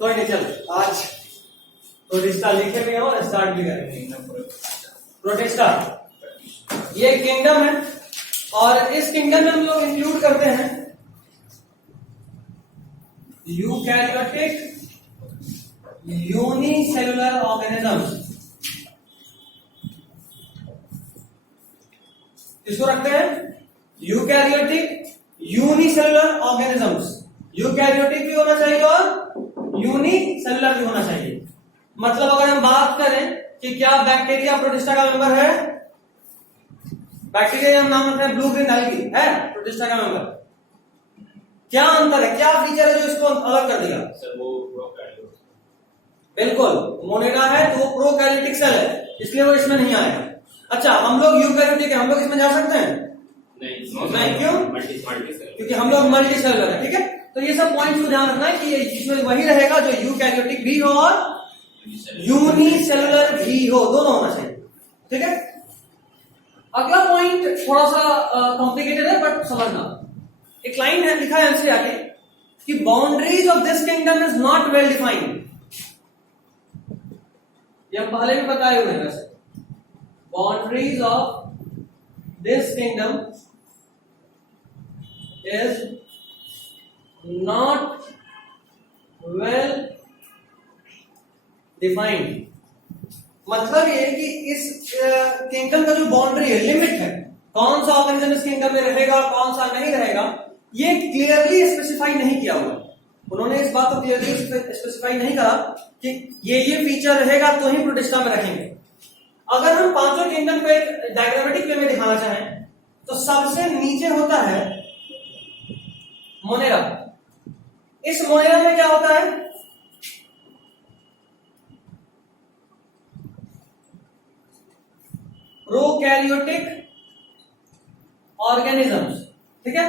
तो नहीं, चल आज प्रोटिस्टा लिखे भी और स्टार्ट भी करेंगे। प्रोटिस्टा ये किंगडम है और इस किंगडम में हम लोग इंक्लूड करते हैं यूकैरियोटिक यूनिसेलुलर ऑर्गेनिजम्स। किसको रखते हैं? Eukaryotic unicellular organisms. यूकैरियोटिक भी होना चाहिए और यूनिसेलुलर भी होना चाहिए। मतलब अगर हम बात करें कि क्या बैक्टीरिया प्रोटिस्टा का मेंबर है, बैक्टीरिया हम नाम रखते हैं ब्लू ग्रीन एल्गी है प्रोटिस्टा का मेंबर। क्या अंतर है, क्या फीचर है जो इसको अलग कर देगा? सर वो प्रोकैरियोट। बिल्कुल, मोनेरा है तो वो प्रोकैरियोटिक सेल है, इसलिए वो इसमें नहीं आएगा। अच्छा, हम लोग यूकैरियोटिक है, हम लोग इसमें जा सकते हैं? नहीं, क्यों? क्योंकि हम लोग मल्टी सेलुलर है। ठीक है, तो ये सब पॉइंट्स को ध्यान रखना है कि इसमें वही रहेगा जो यूकैरियोटिक भी हो और यूनिसेलुलर भी हो, दोनों होना चाहिए। ठीक है, अगला पॉइंट थोड़ा सा कॉम्प्लिकेटेड है बट समझना। एक लाइन है, लिखा है एनसीईआर के कि boundaries of this kingdom is not well defined. ये हम पहले भी बताए हुए हैं वैसे। Boundaries of this kingdom is not well defined. मतलब ये कि इस किंगडम का जो बाउंड्री है, लिमिट है, कौन सा ऑर्गेनिज्म इस किंगडम में रहेगा कौन सा नहीं रहेगा, ये क्लियरली स्पेसिफाई नहीं किया हुआ। उन्होंने इस बात को क्लियरली स्पेसिफाई नहीं करा कि ये फीचर रहेगा तो ही प्रोटिस्टा में रखेंगे। अगर हम पांचों किंगडम को एक डायग्रामेटिक वे में दिखाना चाहें तो सबसे नीचे होता है मोनेरा। इस मोनेरा में क्या होता है? Prokaryotic organisms. ठीक है,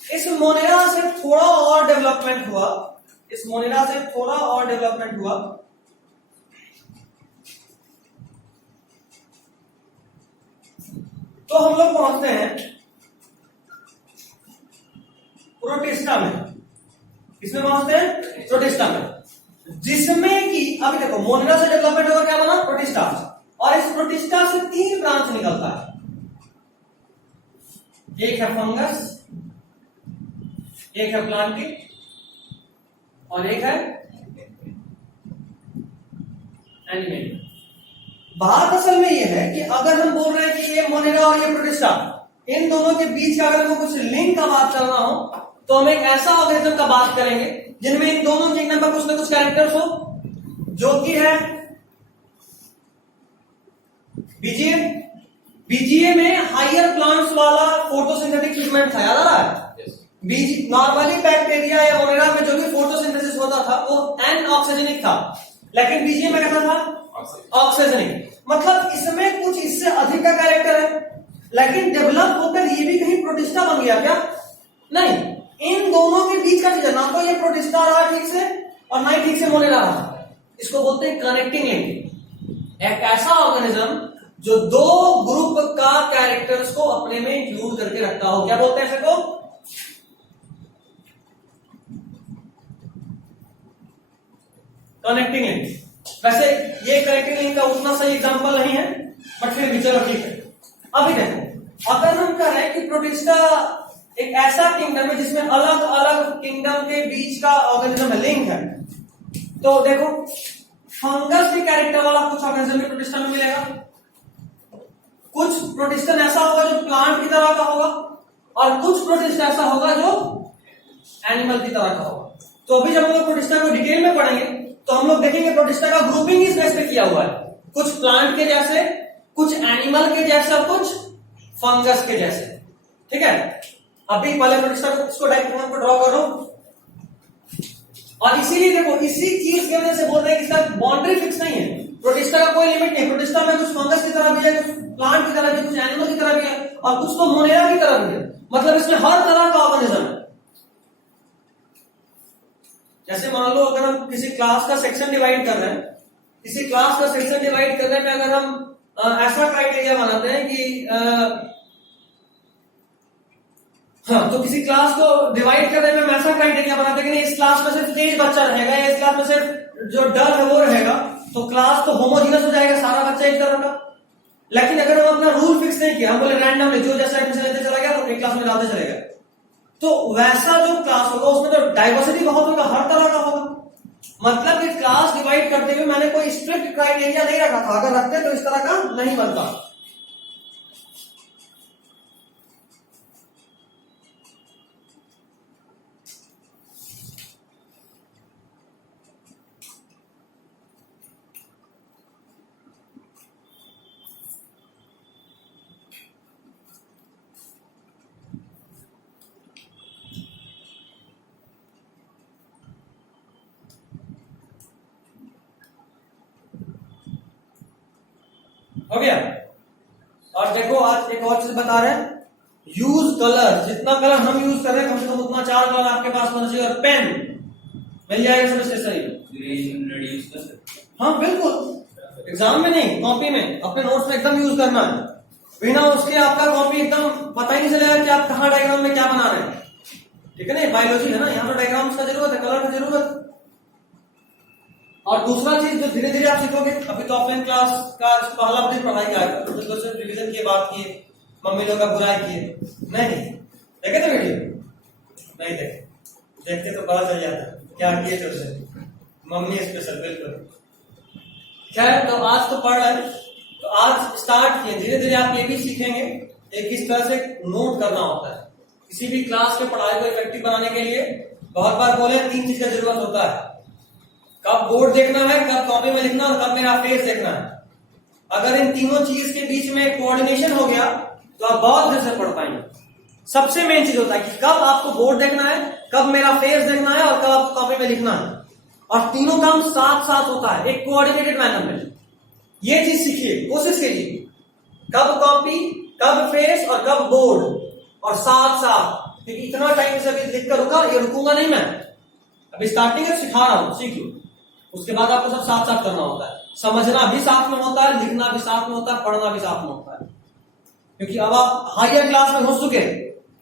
इस मोनेरा से थोड़ा और डेवलपमेंट हुआ, इस मोनेरा से थोड़ा और डेवलपमेंट हुआ तो हम लोग पहुंचते हैं प्रोटिस्टा में। किसमें पहुंचते हैं? प्रोटिस्टा में, जिसमें कि अभी देखो मोनेरा से डेवलपमेंट होकर क्या बना? प्रोटिस्टा। और इस प्रोटिस्टा से 3 ब्रांच निकलता है, एक है फंगस, एक है प्लांटिक और एक है एनिमेलिया। बात असल में यह है कि अगर हम बोल रहे हैं कि ये मोनेरा और ये प्रोटिस्टा, इन दोनों के बीच का अगर हमको कुछ लिंक का बात करना हो तो हम एक ऐसा ऑर्गेनिज्म का बात करेंगे जिनमें इन दोनों किंगडम का कुछ ना कुछ कैरेक्टर्स हो, जो कि है बीजीए। बीजीए में हायर प्लांट्स वाला फोटोसिंथेटिक पिगमेंट था, याद आ रहा है? नॉर्मली बैक्टीरिया या मोनेरा में जो भी फोटोसिंथेसिस होता था वो एनऑक्सीजनिक था, लेकिन बीजीए में कैसा था? ऑक्सीजनिक। मतलब इसमें कुछ इससे अधिक का कैरेक्टर है, लेकिन डेवलप होकर ये भी कहीं प्रोटिस्टा बन गया क्या? नहीं, इन दोनों के बीच का चीज, ना तो ये प्रोटिस्टा रहा ठीक से और ना ही ठीक से मोनेरा रहा। इसको बोलते हैं कनेक्टिंग लिंक। एक ऐसा ऑर्गेनिज्म जो दो ग्रुप का कैरेक्टर्स को अपने में इंक्लूड करके रखता हो, क्या बोलते हैं ऐसे को? Connecting link. वैसे ये कनेक्टिंग लिंक का उतना सही एग्जांपल नहीं है, बट फिर भी चलो ठीक है। अभी देखो, अगर हम कह रहे हैं कि प्रोटिस्टा एक ऐसा किंगडम है जिसमें अलग अलग किंगडम के बीच का ऑर्गेनिज्म है, लिंक है, तो देखो फंगस के कैरेक्टर वाला कुछ ऑर्गेनिज्म भी प्रोटिस्टा में मिलेगा। कुछ प्रोटिस्टन ऐसा होगा जो प्लांट की तरह का होगा और कुछ प्रोटिस्ट ऐसा होगा जो एनिमल की तरह का होगा। तो अभी जब हम लोग प्रोटिस्टा को डिटेल में पढ़ेंगे तो हम लोग देखेंगे प्रोटिस्टा का ग्रुपिंग इस बेस पे किया हुआ है, कुछ प्लांट के जैसे, कुछ एनिमल के जैसे और कुछ फंगस के जैसे। ठीक है, अभी पहले प्रोटिस्टा को डायग्राम को ड्रॉ करो। और इसीलिए देखो, इसी चीज की वजह से बोल रहे हैं कि इसका बाउंड्री फिक्स नहीं है, प्रोटिस्टा का कोई लिमिट नहीं। प्रोटिस्टा में कुछ फंगस की तरह भी है, कुछ प्लांट की तरह भी, कुछ एनिमल की तरह भी है और कुछ तो मोनेरा की तरह भी है। मतलब इसमें हर तरह का ऑर्गेनिज्म है। जैसे मान लो अगर हम किसी क्लास का सेक्शन डिवाइड कर रहे हैं, किसी क्लास का सेक्शन डिवाइड करने में अगर हम ऐसा क्राइटेरिया बनाते हैं कि हाँ, तो किसी क्लास को डिवाइड करने में हम ऐसा क्राइटेरिया बनाते हैं कि नहीं, इस क्लास में सिर्फ तेज बच्चा रहेगा, इस क्लास में सिर्फ जो डर है वो रहेगा, तो क्लास तो होमोजीनियस हो जाएगा, सारा बच्चा एक तरह का। लेकिन अगर हम अपना रूल फिक्स नहीं किया, हम बोले रैंडमली जो जैसा एडमिशन लेते चला गया तो एक क्लास में डालते चले गए, तो वैसा जो क्लास होगा उसमें तो डाइवर्सिटी बहुत होगा, हर तरह का होगा। मतलब कि क्लास डिवाइड करते हुए मैंने कोई स्ट्रिक्ट क्राइटेरिया नहीं रखा था, अगर रखते तो इस तरह का नहीं बनता। हो गया। और देखो आज एक और चीज बता रहे हैं, यूज कलर, जितना कलर हम यूज कर रहे हैं कम से कम उतना 4 कलर आपके पास होना चाहिए। और पेन मिल जाएगा सब स्टेशनरी। हाँ बिल्कुल, एग्जाम में नहीं, कॉपी में अपने नोट्स में एकदम यूज करना है, बिना उसके आपका कॉपी एकदम पता ही नहीं चलेगा कि आप कहाँ डायग्राम में क्या बना रहे हैं। ठीक है ना, बायोलॉजी है ना, यहाँ तो डायग्राम्स का जरूरत है, कलर का जरूरत। और दूसरा चीज जो धीरे धीरे आप सीखोगे, अभी तो ऑफलाइन क्लास का पहला दिन पढ़ाई का है, तो सिर्फ रिविजन की बात किए, मम्मी लोग का बुराई किए, नहीं देखे तो वीडियो नहीं देखे, देखते तो पता चल जाता क्या किए थे उसे, मम्मी स्पेशल बिल्कुल। क्या है, तो आज तो पढ़ रहे हैं, तो आज स्टार्ट किए, धीरे धीरे आप ये भी सीखेंगे एक किस तरह से नोट करना होता है। किसी भी क्लास के पढ़ाई को इफेक्टिव बनाने के लिए बहुत बार बोले 3 चीज का जरूरत होता है, कब बोर्ड देखना है, कब कॉपी में लिखना और कब मेरा फेस देखना है। अगर इन तीनों चीज के बीच में कोऑर्डिनेशन हो गया तो आप बहुत देर से पढ़ पाएंगे। सबसे मेन चीज होता है कि कब आपको बोर्ड देखना है, कब मेरा फेस देखना है और कब आपको कॉपी में लिखना है, और तीनों काम साथ साथ होता है एक कोऑर्डिनेटेड मैनर में। ये चीज सीखिए, कोशिश कीजिए, कब कॉपी, कब फेस और कब बोर्ड, और साथ साथ, क्योंकि इतना टाइम से अभी लिख कर रुका, ये रुकूंगा नहीं मैं, अभी स्टार्टिंग है, सिखा रहा हूं, सीख लो। उसके बाद आपको सब साथ साथ करना होता है, समझना भी साथ में होता है, लिखना भी साथ में होता है, पढ़ना भी साथ में होता है। क्योंकि अब आप हायर क्लास में हो चुके,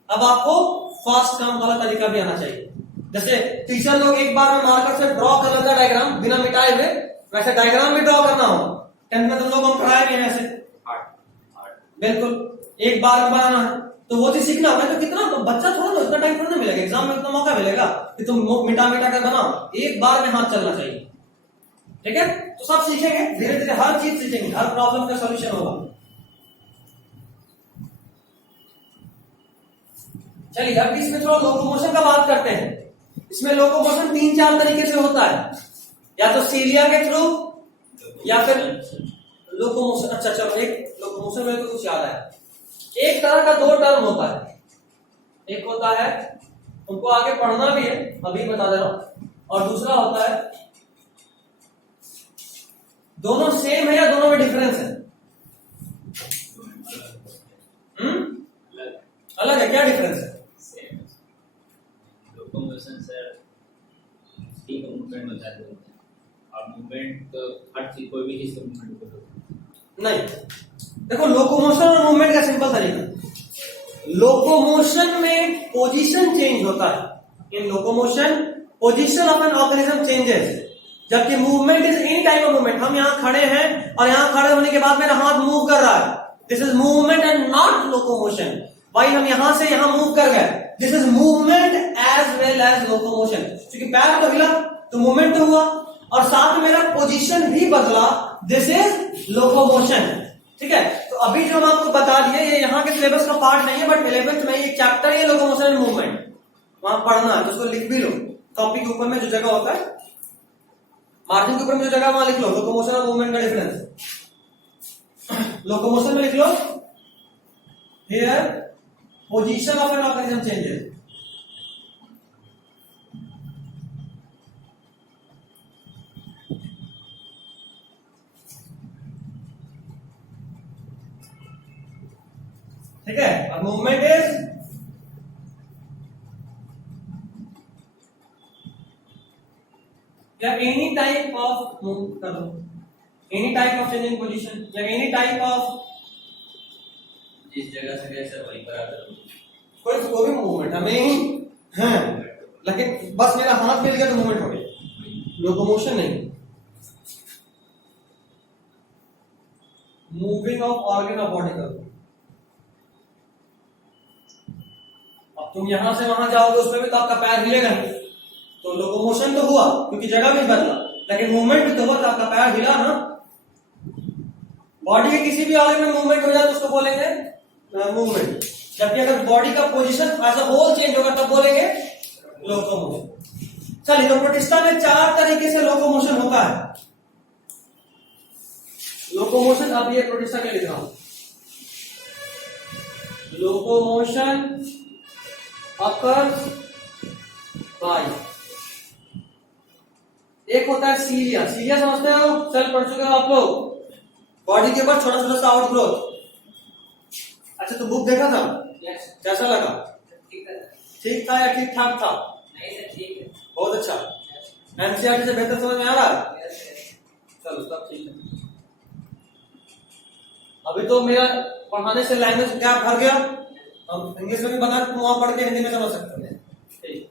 अब आपको फास्ट काम वाला तरीका भी आना चाहिए। जैसे टीचर लोग एक बार में मार्कर से ड्रॉ कर लेता डायग्राम बिना मिटाए हुए, वैसे डायग्राम भी ड्रॉ करना हो। 10th में तुम लोग हम पढ़ाए भी हैं ऐसे, बिल्कुल एक बार में बनाना है, तो वो चीज सीखना होगा। तो कितना बच्चा थोड़ा ना, उतना टाइम थोड़ा ना मिलेगा, एग्जाम में उतना मौका मिलेगा कि तुम मिटा मिटा कर बनाओ, एक बार में हाथ चलना चाहिए। ठीक है, तो सब सीखेंगे धीरे धीरे, हर चीज सीखेंगे, हर प्रॉब्लम का सॉल्यूशन होगा। चलिए अब इसमें थोड़ा लोकोमोशन का बात करते हैं। इसमें लोकोमोशन 3-4 तरीके से होता है, या तो सीलिया के थ्रू, या फिर लोकोमोशन। अच्छा चलो, एक लोकोमोशन में तो कुछ याद है, एक तरह का 2 टर्म होता है, एक होता है, तुमको आगे पढ़ना भी है, अभी बता दे रहा हूं, और दूसरा होता है, दोनों सेम है या दोनों में डिफरेंस है? अलग है, क्या डिफरेंस है? लोकोमोशन सर ठीक मूवमेंट बता देते हैं, और मूवमेंट तो हर चीज, कोई भी चीज का मूवमेंट होता है। नहीं, देखो लोकोमोशन और मूवमेंट का सिंपल तरीका, लोकोमोशन में पोजीशन चेंज होता है। In locomotion position of an organism changes, जबकि movement is any type of movement. हम यहां खड़े हैं और यहां खड़े होने के बाद मेरा हाथ मूव कर रहा है, this is movement and not locomotion. भाई हम यहां से यहां मूव कर गए, this is movement as well as locomotion. क्योंकि पैर तो हिला तो मूवमेंट तो हुआ, और साथ में मेरा पोजीशन भी बदला, दिस इज लोकोमोशन। ठीक है, तो अभी जो हम आपको बता दिए ये यहाँ के सिलेबस का पार्ट नहीं है, बट 11th में ये चैप्टर है लोकोमोशन एंड मूवमेंट, वहां पढ़ना है, तो उसको लिख भी लो, टॉपिक के ऊपर में जो जगह होता है, मार्जिन के ऊपर में जो जगह वहां लिख लो लोकोमोशन और मूवमेंट का डिफरेंस। लोकोमोशन में लिख लो here position of an organism changes, ठीक है, और मूवमेंट इज या एनी टाइप ऑफ मूव कर दो, any type of changing position, या एनी टाइप ऑफ जिस जगह से गए सर वहीं पर आकर कोई भी मूवमेंट हमें ही है। लेकिन बस मेरा हाथ मिल गया तो मूवमेंट हो गया, लोकोमोशन नहीं। Moving of organ of body करो। अब तुम यहां से वहां जाओगे उसमें भी तो आपका पैर हिलेगा ही, तो लोकोमोशन तो हुआ क्योंकि जगह भी बदला, लेकिन मूवमेंट भी तो हुआ, तो आपका पैर हिला ना। बॉडी के किसी भी ऑर्गन में मूवमेंट हो जाए तो उसको बोलेंगे मूवमेंट, जबकि अगर बॉडी का position as a whole change होगा तब बोलेंगे लोकोमोशन। चलिए, तो प्रोटिस्टा में 4 तरीके से लोकोमोशन होता है। लोकोमोशन, अब ये प्रोटिस्टा के लिख रहा हूं, लोकोमोशन occurs by, एक होता है सीलिया। सीलिया समझते हो, सेल पढ़ चुके हो आप लोग, बॉडी के ऊपर छोटा छोटा सा आउट ग्रोथ। अच्छा, तो बुक देखा था? Yes. कैसा लगा? ठीक था या ठीक ठाक था? नहीं सर, ठीक है। बहुत अच्छा। एनसीईआरटी से बेहतर समझ में आ रहा है? चलो, सब ठीक है। अभी तो मेरा पढ़ाने से लैंग्वेज गैप भर गया, हम इंग्लिश में भी बना, तुम वहां पढ़ के हिंदी में समझ सकते हैं। ठीक।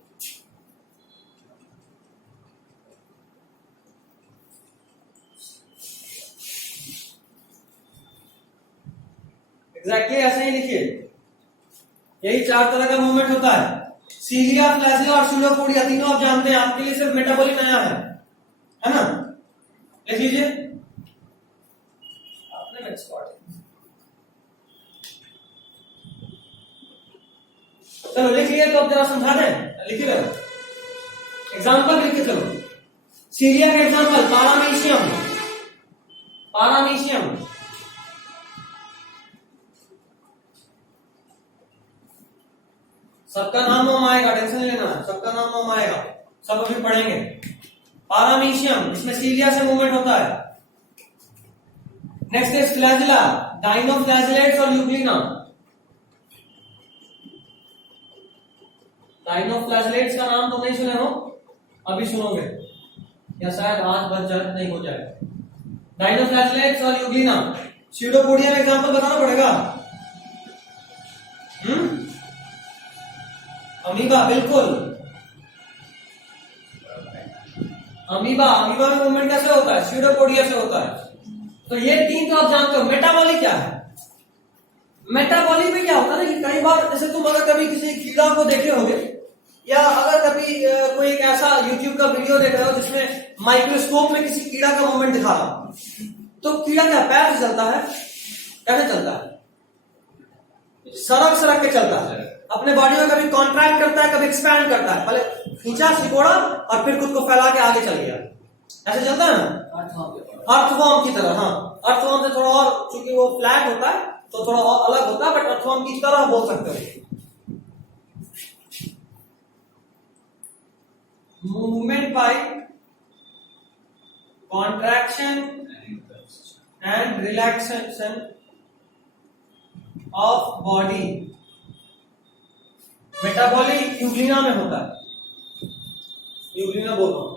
एग्जैक्टली ऐसे ही लिखिए, यही 4 तरह का मूवमेंट होता है। सीलिया, फ्लैजिया और सूडोपोडिया तीनों आप जानते हैं, आपके लिए सिर्फ मेटाबॉलिक नया है ना? लिख लीजिए आपने में स्पॉट। चलो लिख लिए, तो अब जरा समझा दें, लिखिए एग्जाम्पल लिख के चलो। सीलिया का एग्जाम्पल पारामीशियम, पारामीशियम। सबका नाम वाम आएगा, टेंशन नहीं लेना, सबका नाम वाम आएगा, सब अभी पढ़ेंगे। पारामीशियम, इसमें सीलिया से मूवमेंट होता है। नेक्स्ट इज फ्लैजिला, डाइनोफ्लैजिलेट्स और यूग्लिना। डाइनोफ्लैजिलेट्स का नाम तो नहीं सुने हो, अभी सुनोगे या शायद आज बच जाए, नहीं हो जाएगा। डाइनोफ्लैजिलेट्स और यूग्लिना। सूडोपोडिया में एग्जांपल बताना पड़ेगा। अमीबा, बिल्कुल अमीबा। अमीबा में मूवमेंट कैसे होता है? सूडोपोडिया से होता है। तो ये 3 तो आप जानते हो। मेटाबॉलिक क्या है? मेटाबॉलिक में क्या होता है ना कि कई बार जैसे तुम अगर कभी किसी कीड़ा को देखे होगे, या अगर कभी कोई एक ऐसा YouTube का वीडियो देख रहे हो जिसमें माइक्रोस्कोप में किसी कीड़ा का मूवमेंट दिखा रहा हो, तो कीड़ा क्या पैर से चलता है? कैसे चलता है? सरक सरक के चलता है। अपने बॉडी में कभी कॉन्ट्रैक्ट करता है, कभी एक्सपैंड करता है। पहले खींचा, सिकोड़ा और फिर खुद को फैला के आगे चल गया। ऐसे चलता है ना, अर्थवॉर्म की तरह। हाँ, अर्थवॉर्म से थोड़ा और, चूंकि वो फ्लैट होता है तो थोड़ा और अलग होता है, बट अर्थवॉर्म की तरह बोल सकते हो। Movement by contraction and relaxation of body. Metabolic Euglena में होता है। यूग्लिना बोल रहा हूं,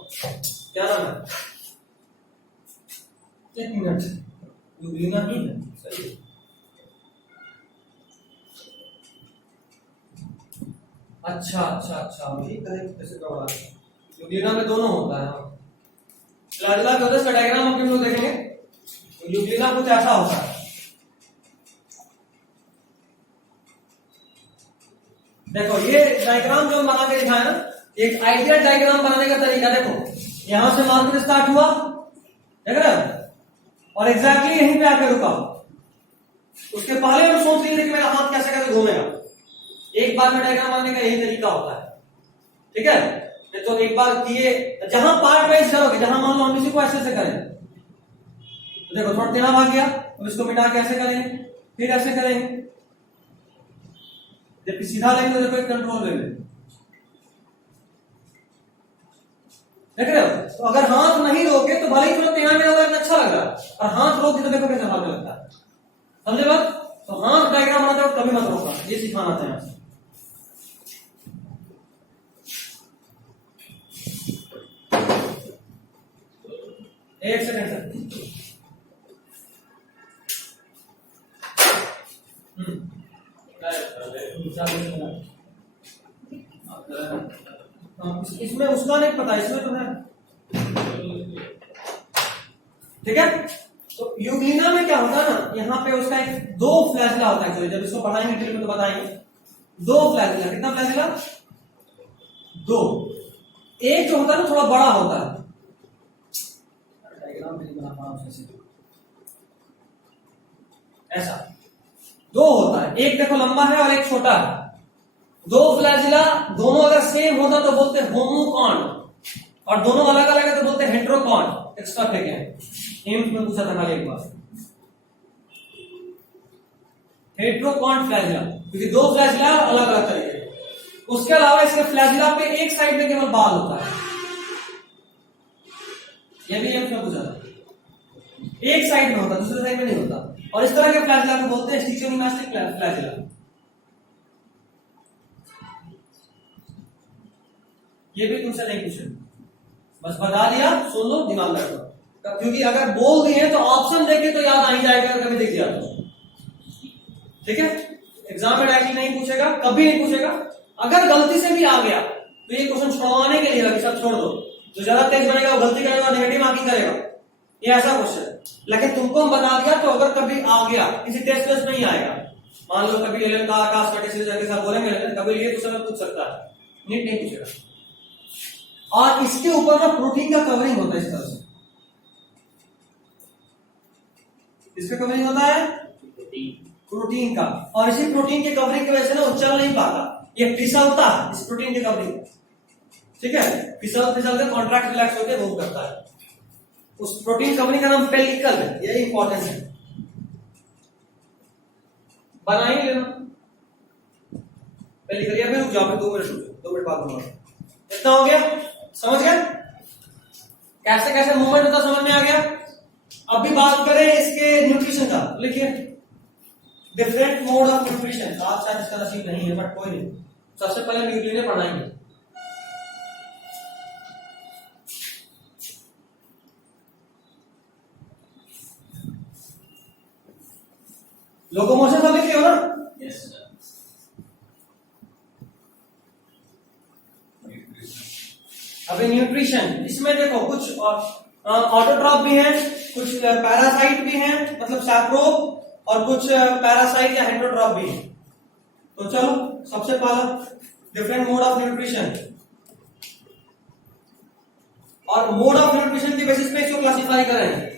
क्या नाम है? 1 मिनट, यूग्लिना ही है, सही है। अच्छा अच्छा अच्छा, वही कैसे करवा रहे हैं। यूग्लिना में दोनों होता है। फ्लैजिला का उसका डायग्राम हम लोग देखेंगे। तो यूग्लिना कुछ ऐसा होता है। देखो ये डायग्राम जो हम बना के दिखाया ना, एक आइडियल डायग्राम बनाने का तरीका देखो। यहां से मार्कर स्टार्ट हुआ, देख रहे हो, और एग्जैक्टली यहीं पे आकर रुका। उसके पहले हम सोच रहे थे कि मेरा हाथ कैसे कैसे घूमेगा। एक बार में डायग्राम बनाने का यही तरीका होता है, ठीक है? तो एक बार किए, जहां पार्ट वाइज करोगे, जहां मान लो हम इसी को ऐसे से करें, तो देखो थोड़ा टेढ़ा भाग गया, तो इसको मिटा के ऐसे करेंगे, फिर ऐसे करेंगे। जबकि सीधा लेंगे तो देखो एक कंट्रोल ले ले, देख रहे हो? तो अगर हाथ नहीं रोके तो भले ही थोड़ा टेढ़ा मेढ़ा होगा, अच्छा लग रहा है, और हाथ रोक के तो देखो कैसे भागने लगता है। समझे बात? तो हाथ डायग्राम बनाते हो कभी मत रोकना, ये सिखाना चाहिए। एक सेकंड सर। उसका नहीं पता, इसमें तो है। ठीक है, तो यूग्लिना में क्या होता है ना, यहाँ पे उसका एक 2 फ्लैजिला होता है। जब इसको पढ़ाएंगे डिटेल में तो बताएंगे। 2 फ्लैजिला, कितना फ्लैजिला? 2। एक जो होता है ना थोड़ा बड़ा होता है, डायग्राम नहीं बना पा रहा हूं ऐसा। 2 होता है, एक देखो लंबा है और एक छोटा है। 2 फ्लैजिला, दोनों अगर सेम होता तो बोलते होमोकॉन, और दोनों अलग अलग है तो बोलते हेट्रोकॉन। एक्स्ट्रा फेंके हैं, एम्स में पूछा था खाली एक बार। हेट्रोकॉन फ्लैजिला, क्योंकि 2 फ्लैजिला अलग अलग तरीके। उसके अलावा इसके फ्लैजिला पे एक साइड में केवल बाल होता है, यह भी एम्स में पूछा था। एक साइड में होता, दूसरे साइड में नहीं होता। और इस तरह के फ्लैजिला को बोलते हैं स्टिचोनिमास्टिक फ्लैजिला। ये भी तुमसे नहीं पूछे, बस बता दिया, सुन लो, दिमाग रखो, क्योंकि अगर बोल दिए तो ऑप्शन देके तो याद आ ही जाएगा, कभी दिख गया तो। ठीक है, एग्जाम में डायरेक्टली नहीं पूछेगा, कभी नहीं पूछेगा। अगर गलती से भी आ गया तो ये क्वेश्चन छोड़वाने के लिए सब छोड़ दो, जो ज्यादा तेज बनेगा वो गलती करेगा, नेगेटिव मार्किंग करेगा, ये ऐसा क्वेश्चन। लेकिन तुमको हम बता दिया तो अगर कभी आ गया, किसी टेस्ट में नहीं आएगा, मान लो कभी एलेन का आकाश कटे जाके सब बोलेंगे, कभी ये क्वेश्चन पूछ सकता है, नीट नहीं पूछेगा। और इसके ऊपर ना प्रोटीन का कवरिंग होता है इस तरह से, इसका कवरिंग होता है प्रोटीन का, और इसी प्रोटीन के कवरिंग की वजह से ना उछल नहीं पाता, ये फिसलता है इस प्रोटीन के कवरिंग। ठीक है, फिसल के कॉन्ट्रैक्ट रिलैक्स होकर मूव करता है। उस प्रोटीन कवरिंग का नाम पेलिकल है, ये इंपॉर्टेंट है, बना ही लेना पेलिकल। या फिर रुक जाओ, 2 मिनट 2 मिनट बाद बोलूंगा। इतना हो गया, समझ गया कैसे कैसे मूवमेंट होता, समझ में आ गया। अभी बात करें इसके न्यूट्रिशन का, लिखिए डिफरेंट मोड ऑफ न्यूट्रिशन। आप शायद इसका नसीब नहीं है, बट कोई नहीं, सबसे पहले न्यूट्रिशन पढ़ाएंगे। लोकोमोशन सब लिखे हो ना? Yes sir. अभी न्यूट्रिशन, इसमें देखो कुछ ऑटोट्रॉप भी हैं, कुछ पैरासाइट भी हैं, मतलब सैप्रोब, और कुछ पैरासाइट या हेटेरोट्रॉप भी हैं। तो चलो सबसे पहला डिफरेंट मोड ऑफ न्यूट्रिशन, और मोड ऑफ न्यूट्रिशन के बेसिस पे इसको क्लासिफाई करें।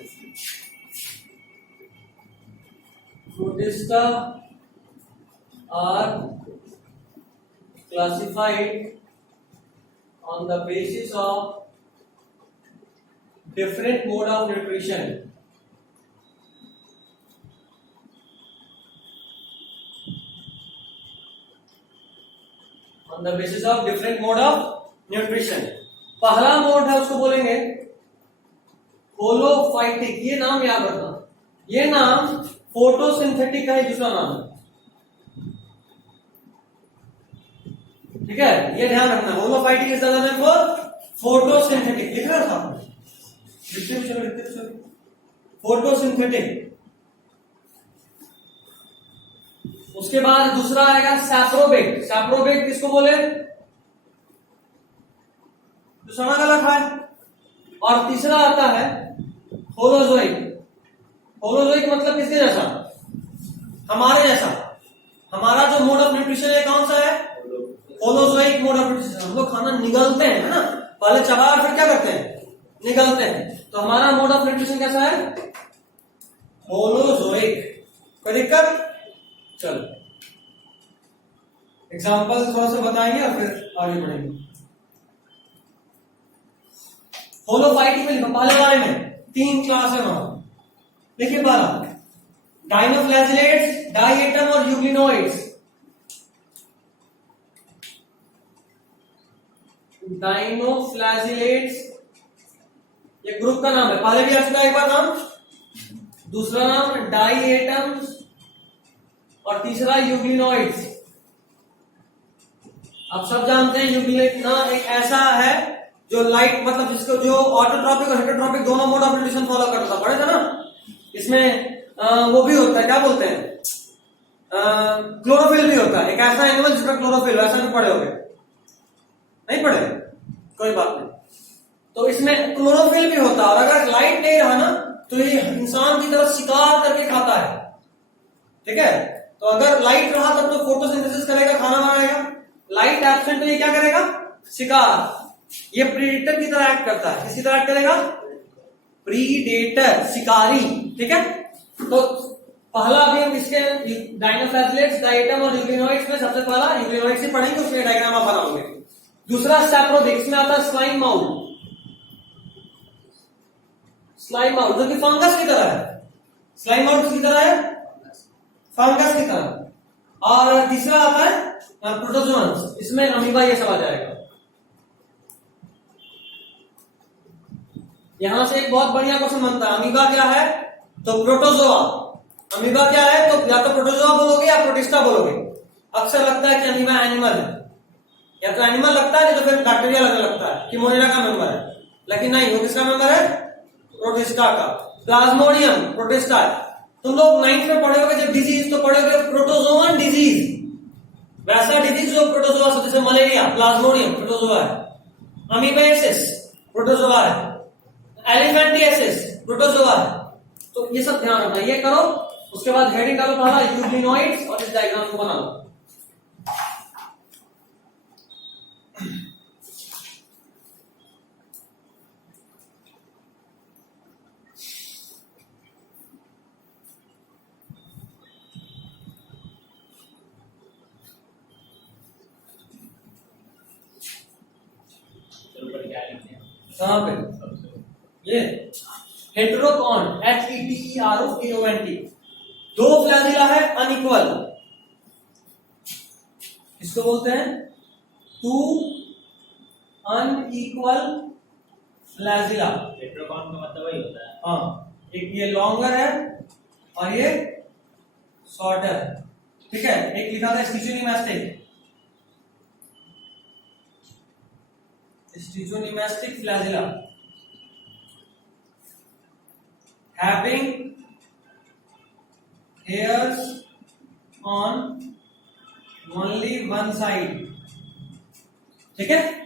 Protista are classified on the basis of different mode of nutrition. On the basis of different mode of nutrition. पहला मोड है उसको बोलेंगे होलोफाइटिक, ये नाम याद रखना, ये नाम फोटोसिंथेटिक का ही दूसरा नाम है। ठीक है, ये ध्यान रखना, holophytic is the name for photosynthetic. लिख रहा था लिखते चलो फोटोसिंथेटिक। उसके बाद दूसरा आएगा सैप्रोबिक। सैप्रोबिक किसको बोले? जो सना गला खाए। और तीसरा आता है होलोजोइक। होलोजोइक मतलब किसके जैसा? हमारे जैसा। हमारा जो मोड ऑफ न्यूट्रिशन है कौन सा है? Holozoic mode of nutrition. हम लोग खाना निगलते हैं, है ना, पहले चबा फिर क्या करते हैं? निगलते हैं। तो हमारा मोड ऑफ न्यूट्रिशन कैसा है? होलोजोइक। कोई दिक्कत? चलो एग्जाम्पल थोड़ा सा बताएंगे और फिर आगे बढ़ेंगे। होलोफाइटिक में पहले वाले में 3 क्लास है वहां, देखिए पहला डाइनोफ्लैजिलेट्स, डाइएटम और यूग्लिनोइड्स। डाइनोफ्लैजिलेट्स ये ग्रुप का नाम है, पहले भी आ चुका है एक बार नाम। दूसरा नाम डाइएटम्स और तीसरा यूग्लिनोइड्स। आप सब जानते हैं यूग्लिनोइड ना एक ऐसा है जो लाइट मतलब जिसको जो ऑटोट्रॉपिक और हेटेरोट्रॉपिक दोनों मोड ऑफ न्यूट्रिशन फॉलो करता था, पढ़े थे ना। इसमें वो भी होता है, क्या बोलते हैं, क्लोरोफिल भी होता है। एक ऐसा एनिमल जिसका क्लोरोफिल, वैसा भी पढ़े होगे? नहीं पढ़े? कोई बात नहीं। तो इसमें क्लोरोफिल भी होता है, और अगर लाइट नहीं रहा ना तो ये इंसान की तरह शिकार करके खाता है, ठीक है। तो अगर लाइट रहा तब तो फोटोसिंथेसिस करेगा, खाना बनाएगा। लाइट एब्सेंट तो ये क्या करेगा? शिकार। ये प्रीडेटर की तरह एक्ट करता है। किसकी तरह एक्ट करेगा? प्रीडेटर, शिकारी, ठीक है। तो पहला अभी हम इसके डायनोफ्लैजिलेट्स, डायटम और यूग्लिनोइड्स में सबसे पहला यूग्लिनोइड्स ही पढ़ेंगे, उसमें डायग्राम आप बनाओगे। दूसरा सैप्रोडिक्स में आता है स्लाइम माउथ, स्लाइम माउथ जो कि फंगस की तरह है। स्लाइम माउथ की तरह है, फंगस की तरह। और तीसरा आता है प्रोटोजोअन्स, इसमें अमीबा ये सब आ जाएगा। यहां से एक बहुत बढ़िया क्वेश्चन बनता है, अमीबा क्या है? तो प्रोटोजोआ। अमीबा क्या है? तो या तो प्रोटोजोआ बोलोगे या प्रोटिस्टा बोलोगे। अक्सर लगता है कि अमीबा एनिमल है, या तो एनिमल लगता है, तो फिर बैक्टीरिया लगने लगता है कि मोनेरा का मेंबर है, लेकिन नहीं, वो किसका मेंबर है? प्रोटिस्टा का। प्लाज्मोडियम प्रोटिस्टा है। तुम लोग 9th में पढ़े होगे जब डिजीज, तो पढ़े होगे प्रोटोजोअन डिजीज, वैसा डिजीज जो प्रोटोजोआ से, जैसे मलेरिया प्लाज्मोडियम प्रोटोजोआ है, अमीबाइसिस प्रोटोजोआ है, एलिफेंटियासिस प्रोटोजोआ है। तो ये सब ध्यान रखना, ये करो। उसके बाद हेडिंग डालो पहला यूग्लिनोइड्स और इस डायग्राम को बना लो। कहां पे? ये हेटेरोकॉन, HETEROKONT, दो फ्लैजिला है अनइक्वल, इसको बोलते हैं टू अनइक्वल फ्लैजिला। हेटेरोकॉन का मतलब वही होता है। हाँ, एक ये लॉन्गर है और ये शॉर्टर, ठीक है। एक लिखा था स्टिचोनिमास्टिक, स्टिचोनिमास्टिक flagella having hairs on only one side, ठीक है।